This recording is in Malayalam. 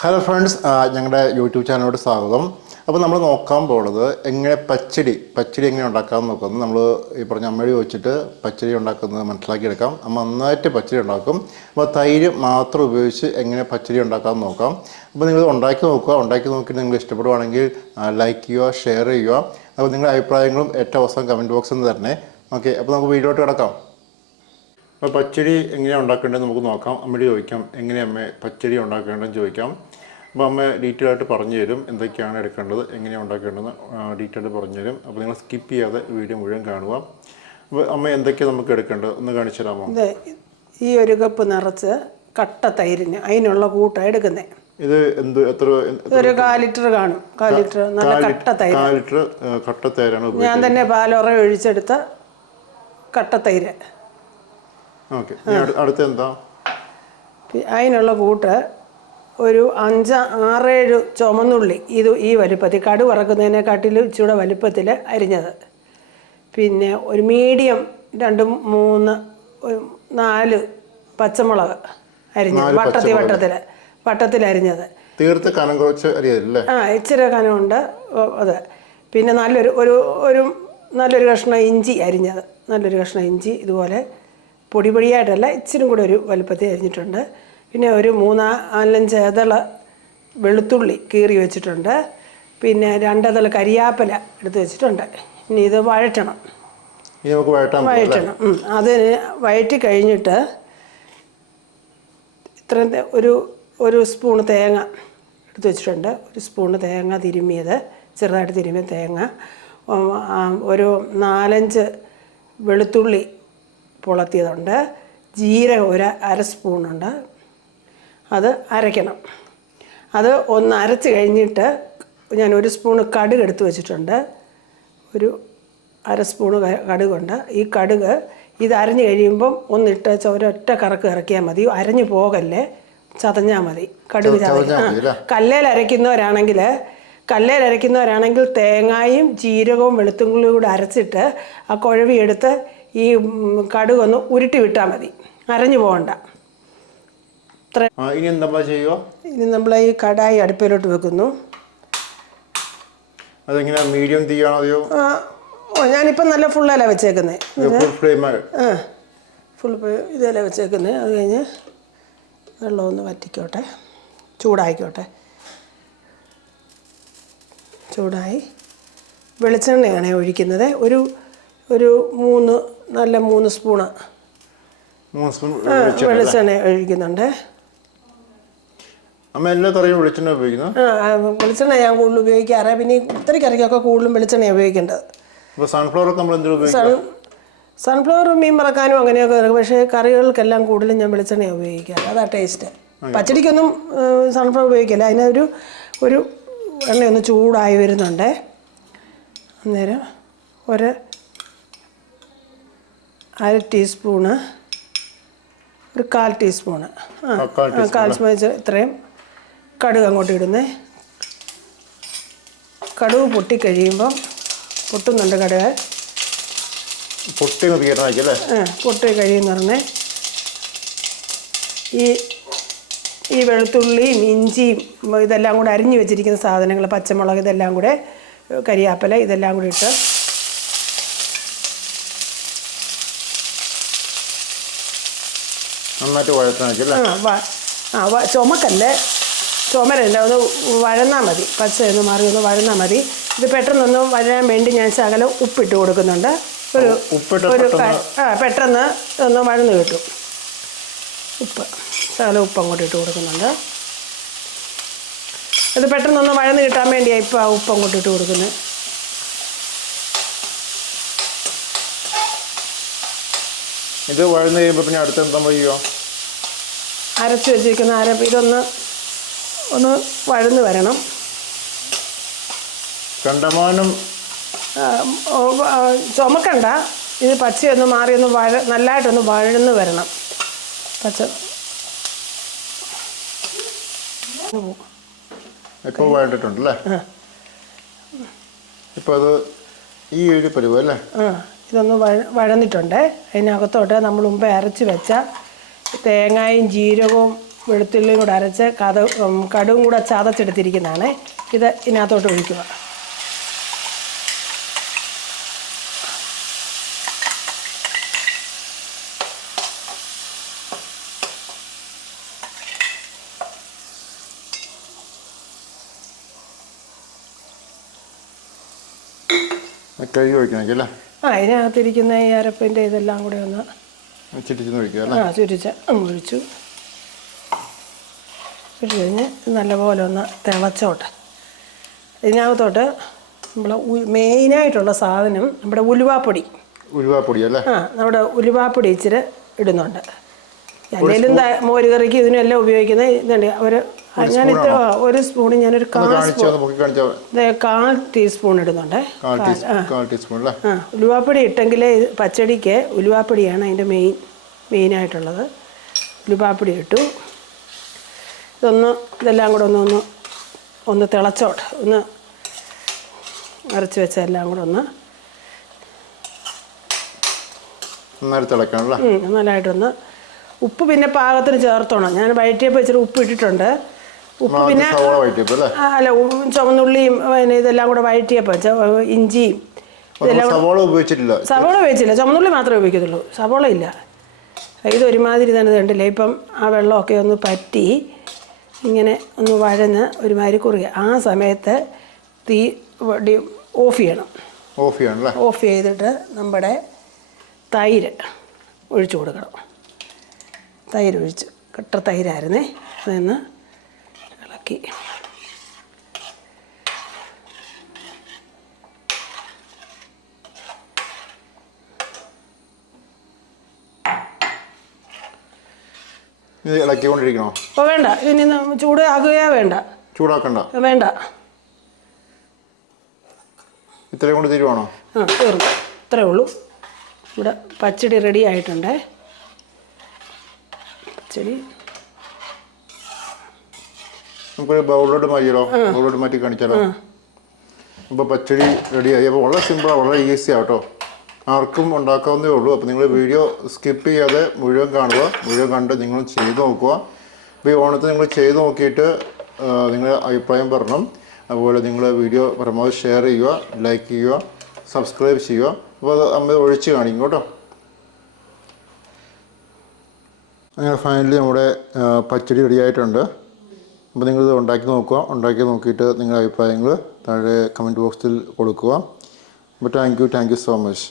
ഹലോ ഫ്രണ്ട്സ് ഞങ്ങളുടെ യൂട്യൂബ് ചാനലോട് സ്വാഗതം. അപ്പോൾ നമ്മൾ നോക്കാൻ പോകുന്നത് എങ്ങനെ പച്ചടി പച്ചടി എങ്ങനെ ഉണ്ടാക്കാമെന്ന് നോക്കുന്നത് നമ്മൾ ഈ പറഞ്ഞ അമ്മയോട് ചോദിച്ചിട്ട് പച്ചടി ഉണ്ടാക്കുന്നത് മനസ്സിലാക്കിയെടുക്കാം. അമ്മ നന്നായിട്ട് പച്ചടി ഉണ്ടാക്കും. അപ്പോൾ തൈര് മാത്രം ഉപയോഗിച്ച് എങ്ങനെ പച്ചടി ഉണ്ടാക്കാമെന്ന് നോക്കാം. അപ്പോൾ നിങ്ങൾ ഉണ്ടാക്കി നോക്കുക. ഉണ്ടാക്കി നോക്കിയിട്ട് നിങ്ങൾ ഇഷ്ടപ്പെടുവാണെങ്കിൽ ലൈക്ക് ചെയ്യുക ഷെയർ ചെയ്യുക. അപ്പോൾ നിങ്ങളുടെ അഭിപ്രായങ്ങളും ഏറ്റവും അവസാനം കമന്റ് ബോക്സിൽ നിന്ന് തരണേ. ഓക്കെ അപ്പോൾ നമുക്ക് വീഡിയോട്ട് കിടക്കാം. അപ്പോൾ പച്ചടി എങ്ങനെയാണ് ഉണ്ടാക്കേണ്ടത് നമുക്ക് നോക്കാം. അമ്മയോട് ചോദിക്കാം എങ്ങനെയാണ് അമ്മ പച്ചടി ഉണ്ടാക്കേണ്ടതെന്ന് ചോദിക്കാം. അപ്പോൾ അമ്മ ഡീറ്റെയിൽ ആയിട്ട് പറഞ്ഞു തരും എന്തൊക്കെയാണ് എടുക്കേണ്ടത് എങ്ങനെയാണ് ഉണ്ടാക്കേണ്ടതെന്ന് ഡീറ്റെയിൽ ആയിട്ട് പറഞ്ഞു തരും. അപ്പോൾ നിങ്ങൾ സ്കിപ്പ് ചെയ്യാതെ വീഡിയോ മുഴുവൻ കാണുക. അപ്പോൾ അമ്മ എന്തൊക്കെയാണ് നമുക്ക് എടുക്കേണ്ടത്? ഒന്ന് കാണിച്ചു തരാമോ? ഈ ഒരു കപ്പ് നിറച്ച് കട്ട തൈരിന് അതിനുള്ള കൂട്ടാണ് എടുക്കുന്നത്. ഇത് എന്ത് എത്ര ഒരു കാൽ ലിറ്റർ കാണും. കാൽ ലിറ്റർ നല്ല കട്ട തൈര്. കാൽ ലിറ്റർ കട്ട തൈരാണ് ഞാൻ തന്നെ പാലൊറ ഒഴിച്ചെടുത്ത കട്ട തൈര്. അതിനുള്ള കൂട്ട് ഒരു അഞ്ച് ആറേഴ് ചുമന്നുള്ളി ഇത് ഈ വലിപ്പത്തിൽ കടു വറക്കുന്നതിനെക്കാട്ടിൽ ഇച്ചിരൂടെ വലുപ്പത്തിൽ അരിഞ്ഞത്. പിന്നെ ഒരു മീഡിയം രണ്ട് മൂന്ന് നാല് പച്ചമുളക് അരിഞ്ഞത്. വട്ടത്തി വട്ടത്തിൽ വട്ടത്തിൽ അരിഞ്ഞത്. തീർത്ത് കനം കുറച്ച് അറിയാതില്ലേ ആ ഇച്ചിരി കനമുണ്ട് അത്. പിന്നെ നല്ലൊരു ഒരു ഒരു നല്ലൊരു കഷ്ണം ഇഞ്ചി അരിഞ്ഞത്. നല്ലൊരു കഷ്ണം ഇഞ്ചി ഇതുപോലെ പൊടി പൊടിയായിട്ടല്ല ഇച്ചിരി കൂടെ ഒരു വലുപ്പത്തിൽ അരിഞ്ഞിട്ടുണ്ട്. പിന്നെ ഒരു മൂന്നാ നാലഞ്ച് ഏതള വെളുത്തുള്ളി കീറി വെച്ചിട്ടുണ്ട്. പിന്നെ രണ്ടേതള കരിയാപ്പല എടുത്ത് വെച്ചിട്ടുണ്ട്. ഇനി ഇത് വഴറ്റണം. നമുക്ക് വഴറ്റാം വഴറ്റണം. അതിന് വഴറ്റി കഴിഞ്ഞിട്ട് ഇത്ര ഒരു ഒരു സ്പൂൺ തേങ്ങ എടുത്ത് വെച്ചിട്ടുണ്ട്. ഒരു സ്പൂണ് തേങ്ങ തിരുമ്മിയത് ചെറുതായിട്ട് തിരുമ്മിയ തേങ്ങ. ഒരു നാലഞ്ച് വെളുത്തുള്ളി പൊളത്തിയതുണ്ട്. ജീരകം ഒരു അര സ്പൂണുണ്ട്. അത് അരയ്ക്കണം. അത് ഒന്ന് അരച്ച് കഴിഞ്ഞിട്ട് ഞാൻ ഒരു സ്പൂണ് കടുക് എടുത്ത് വെച്ചിട്ടുണ്ട്. ഒരു അര സ്പൂണ് കടുകുണ്ട്. ഈ കടുക് ഇത് അരഞ്ഞു കഴിയുമ്പം ഒന്നിട്ട് ഒരൊറ്റ കറക്ക് ഇറക്കിയാൽ മതി. അരഞ്ഞു പോകല്ലേ ചതഞ്ഞാൽ മതി. കടുക് ചതഞ്ഞ് ചതഞ്ഞാൽ? കല്ലേൽ അരയ്ക്കുന്നവരാണെങ്കിൽ കല്ലേൽ അരയ്ക്കുന്നവരാണെങ്കിൽ തേങ്ങയും ജീരകവും വെളുത്തുള്ളിയും കൂടെ അരച്ചിട്ട് ആ കുഴവി എടുത്ത് ഈ കടുക് ഒന്ന് ഉരുട്ടി വിട്ടാൽ മതി. അരഞ്ഞു പോകണ്ട ഇത്ര ഇനി എന്താ ചെയ്യുക? ഇനി നമ്മൾ ഈ കടായി അടുപ്പിലോട്ട് വെക്കുന്നു. അതെങ്ങനെയാ മീഡിയം തീയാണോ അതെയോ? ഓ ഞാനിപ്പോൾ നല്ല ഫുള്ളല്ല വെച്ചേക്കുന്നത് ഫുൾ ഫ്ലെയിം ആ. ഫുൾ ഇതല്ല വെച്ചേക്കുന്നത് അത് കഴിഞ്ഞ് വെള്ളം ഒന്ന് വറ്റിക്കോട്ടെ. ചൂടായിക്കോട്ടെ. ചൂടായി. വെളിച്ചെണ്ണയാണ് ഒഴിക്കുന്നത്. ഒരു ഒരു മൂന്ന് നല്ല മൂന്ന് സ്പൂണ് മൂന്ന് സ്പൂൺ വെളിച്ചെണ്ണ ഒഴിക്കുന്നുണ്ട്. അമ്മ എല്ലാ കറിയും വെളിച്ചെണ്ണ ഉപയോഗിക്കുന്നത് ആ വെളിച്ചെണ്ണ ഞാൻ കൂടുതൽ ഉപയോഗിക്കാറ്. പിന്നെ ഇത്തിരി കറിക്കൊക്കെ കൂടുതലും വെളിച്ചെണ്ണ ഉപയോഗിക്കേണ്ടത്. അപ്പോൾ സൺഫ്ലവർ ഒക്കെ നമ്മൾ എന്തിനാ സൺഫ്ലവർ മീൻ മറക്കാനും അങ്ങനെയൊക്കെ ഇറക്കും പക്ഷേ കറികൾക്കെല്ലാം കൂടുതലും ഞാൻ വെളിച്ചെണ്ണ ഉപയോഗിക്കാറ്. അതാ ടേസ്റ്റ് പച്ചടിക്കൊന്നും സൺഫ്ലവർ ഉപയോഗിക്കില്ല. അതിനൊരു ഒരു എണ്ണയൊന്ന് ചൂടായി വരുന്നുണ്ട്. അന്നേരം ഒരു അര ടീസ്പൂണ് ഒരു കാൽ ടീസ്പൂണ്. ആ കാൽ ടീസ്പൂൺ സ്പൂൺ ഇത്രയും കടുക് അങ്ങോട്ട് ഇടുന്നേ. കടുക് പൊട്ടിക്കഴിയുമ്പം പൊട്ടുന്നുണ്ട് കടുക്. പൊട്ടി അല്ലേ? പൊട്ടി കഴിയുന്ന പറഞ്ഞേ. ഈ ഈ വെളുത്തുള്ളിയും ഇഞ്ചിയും ഇതെല്ലാം കൂടെ അരിഞ്ഞു വെച്ചിരിക്കുന്ന സാധനങ്ങൾ പച്ചമുളക് ഇതെല്ലാം കൂടെ കരിയാപ്പല ഇതെല്ലാം കൂടി ഇട്ട് നന്നായിട്ട് വഴറ്റണമായിരിക്കും അല്ലേ? ആ ആ ചുമക്കല്ലേ? ചുമരല്ല? ഒന്ന് വഴന്നാൽ മതി. പച്ച ഒന്ന് മാറി ഒന്ന് വഴന്നാൽ മതി. ഇത് പെട്ടെന്നൊന്ന് വഴരാൻ വേണ്ടി ഞാൻ ശകലം ഉപ്പിട്ട് കൊടുക്കുന്നുണ്ട്. ഒരു ഉപ്പിട്ട് ഒരു ആ പെട്ടെന്ന് ഒന്ന് വഴന്ന് കിട്ടും. ഉപ്പ്. ശകലം ഉപ്പ് അങ്ങോട്ട് ഇട്ട് കൊടുക്കുന്നുണ്ട്. ഇത് പെട്ടെന്നൊന്ന് വഴന്ന് കിട്ടാൻ വേണ്ടിയാണ് ഇപ്പോൾ ആ ഉപ്പ് അങ്ങോട്ട് ഇട്ട് കൊടുക്കുന്നത് ഇത് വഴന്ന് കഴിയുമ്പോൾ പിന്നെ അടുത്ത് എന്താ ചെയ്യുക? അരച്ച് വെച്ചിരിക്കുന്ന അരപ്പ് ഇതൊന്ന് ഒന്ന് വഴന്ന് വരണം. കണ്ടമാനം ചുമക്കണ്ട. ഇത് പച്ചയൊന്ന് മാറി ഒന്ന് വഴ നല്ലതായിട്ടൊന്ന് വഴന്ന് വരണം. പച്ച ഇപ്പോൾ വഴണ്ടിട്ടുണ്ടല്ലേ ഇപ്പോൾ അത് ഈ ഒരു പരുവ് അല്ലേ? ആ. ഇതൊന്ന് വഴ വഴന്നിട്ടുണ്ട്. അതിനകത്തോട്ട് നമ്മൾ മുമ്പേ അരച്ച് വെച്ച തേങ്ങയും ജീരകവും വെളുത്തുള്ളിയും കൂടെ അരച്ച് കഥ കടുവും കൂടെ ചതച്ചെടുത്തിരിക്കുന്നതാണ്. ഇത് ഇതിനകത്തോട്ട് ഒഴിക്കുക. കഴുകി ഒഴിക്കണമെങ്കിൽ അല്ലേ? ആ ഇതിനകത്തിരിക്കുന്ന ഈ അരപ്പിന്റെ ഇതെല്ലാം കൂടെ ഒന്ന് ആ ചുരിച്ച് ഒഴിച്ചു. കഴിഞ്ഞ് നല്ലപോലെ ഒന്ന് തിളച്ചോട്ടെ. ഇതിനകത്തോട്ട് നമ്മൾ മെയിനായിട്ടുള്ള സാധനം നമ്മുടെ ഉലുവാപ്പൊടി. ഉലുവാപ്പൊടി അല്ലേ? ആ നമ്മുടെ ഉലുവാപ്പൊടി ഇച്ചിരി ഇടുന്നുണ്ട്. എന്തെങ്കിലും മോര് കറിക്ക് ഇതിനെല്ലാം ഉപയോഗിക്കുന്ന ഇതുണ്ട്. ഒരു ഞാൻ ഇത്ര ഒരു സ്പൂൺ ഞാനൊരു കാൽ സ്പൂൺ കാൽ ടീസ്പൂൺ ഇടുന്നുണ്ട്. കാൽ ടീസ്പൂൺ അല്ലേ? ഉലുവാപ്പൊടി ഇട്ടെങ്കിൽ പച്ചടിക്ക് ഉലുവാപ്പൊടിയാണ് അതിന്റെ മെയിൻ മെയിനായിട്ടുള്ളത്. ഉലുവാപ്പൊടി ഇട്ടു. ഇതൊന്ന് ഇതെല്ലാം കൂടെ ഒന്ന് ഒന്ന് ഒന്ന് തിളച്ചോട്ടെ. ഒന്ന് അരച്ച് വെച്ച എല്ലാം കൂടെ ഒന്ന് നന്നായിട്ട് തിളക്കണം അല്ലേ? ഉം, ഉപ്പ് പിന്നെ പാകത്തിന് ചേർത്തോണം. ഞാൻ വയറ്റിയപ്പോൾ ഇച്ചിരി ഉപ്പ് ഇട്ടിട്ടുണ്ട്. ഉപ്പ് പിന്നെ അല്ലേ? ആ, അല്ല ഉപ്പും ചുവന്നുള്ളിയും പിന്നെ ഇതെല്ലാം കൂടെ വഴറ്റിയപ്പോൾ ഇഞ്ചി ഇഞ്ചിയും സവോള ഉപയോഗിച്ചിട്ടില്ല? സവോള ഉപയോഗിച്ചില്ല ചുമന്നുള്ളി മാത്രമേ ഉപയോഗിക്കത്തുള്ളൂ സവോള ഇല്ല. ഇത് ഒരുമാതിരി തന്നെ കണ്ടില്ലേ ഇപ്പം ആ വെള്ളമൊക്കെ ഒന്ന് പറ്റി ഇങ്ങനെ ഒന്ന് വഴന്ന് ഒരുമാതിരി കുറുക. ആ സമയത്ത് തീ വടി- ഓഫ് ചെയ്യണം. ഓഫ് ചെയ്യണം ഓഫ് ചെയ്തിട്ട് നമ്മുടെ തൈര് ഒഴിച്ചു കൊടുക്കണം. തൈര് ഒഴിച്ച് കട്ട തൈരായിരുന്നേ അതൊന്ന് ഇത് ഇളക്കിക്കൊണ്ടിരിക്കണോ? അപ്പോൾ വേണ്ട. ഇനി ന- ചൂട് ആകുകയോ വേണ്ട. ചൂടാക്കണ്ട. വേണ്ട. ഇത്രയും കൊണ്ട് തീരുവാണോ? ആ തീർന്നു. ഇത്രേ ഉള്ളൂ. ഇവിടെ പച്ചടി റെഡി ആയിട്ടുണ്ടേ. പച്ചടി. നമുക്കൊരു ബൗളിലോട്ട് മാറ്റിയാലോ ബൗളിലോട്ട് മാറ്റി കാണിച്ചാലോ? അപ്പോൾ പച്ചടി റെഡിയായി അപ്പോൾ വളരെ സിമ്പിളാണ് വളരെ ഈസി ആട്ടോ ആർക്കും ഉണ്ടാക്കാവുന്നേ ഉള്ളൂ. അപ്പോൾ നിങ്ങൾ വീഡിയോ സ്കിപ്പ് ചെയ്യാതെ മുഴുവൻ കാണുക. മുഴുവൻ കണ്ട് നിങ്ങൾ ചെയ്ത് നോക്കുക. അപ്പോൾ ഈ ഓണത്തിന് നിങ്ങൾ ചെയ്ത് നോക്കിയിട്ട് നിങ്ങളുടെ അഭിപ്രായം പറയണം. അതുപോലെ നിങ്ങൾ വീഡിയോ പരമാവധി ഷെയർ ചെയ്യുക ലൈക്ക് ചെയ്യുക സബ്സ്ക്രൈബ് ചെയ്യുക. അപ്പോൾ അത് അമ്മ ഒഴിച്ച് കാണിക്കും കേട്ടോ. അങ്ങനെ ഫൈനലി നമ്മുടെ പച്ചടി റെഡി ആയിട്ടുണ്ട്. അപ്പോൾ നിങ്ങളിത് ഉണ്ടാക്കി നോക്കുക. ഉണ്ടാക്കി നോക്കിയിട്ട് നിങ്ങളുടെ അഭിപ്രായങ്ങൾ താഴെ കമന്റ് ബോക്സിൽ കൊടുക്കുക. അപ്പോൾ thank you thank you so much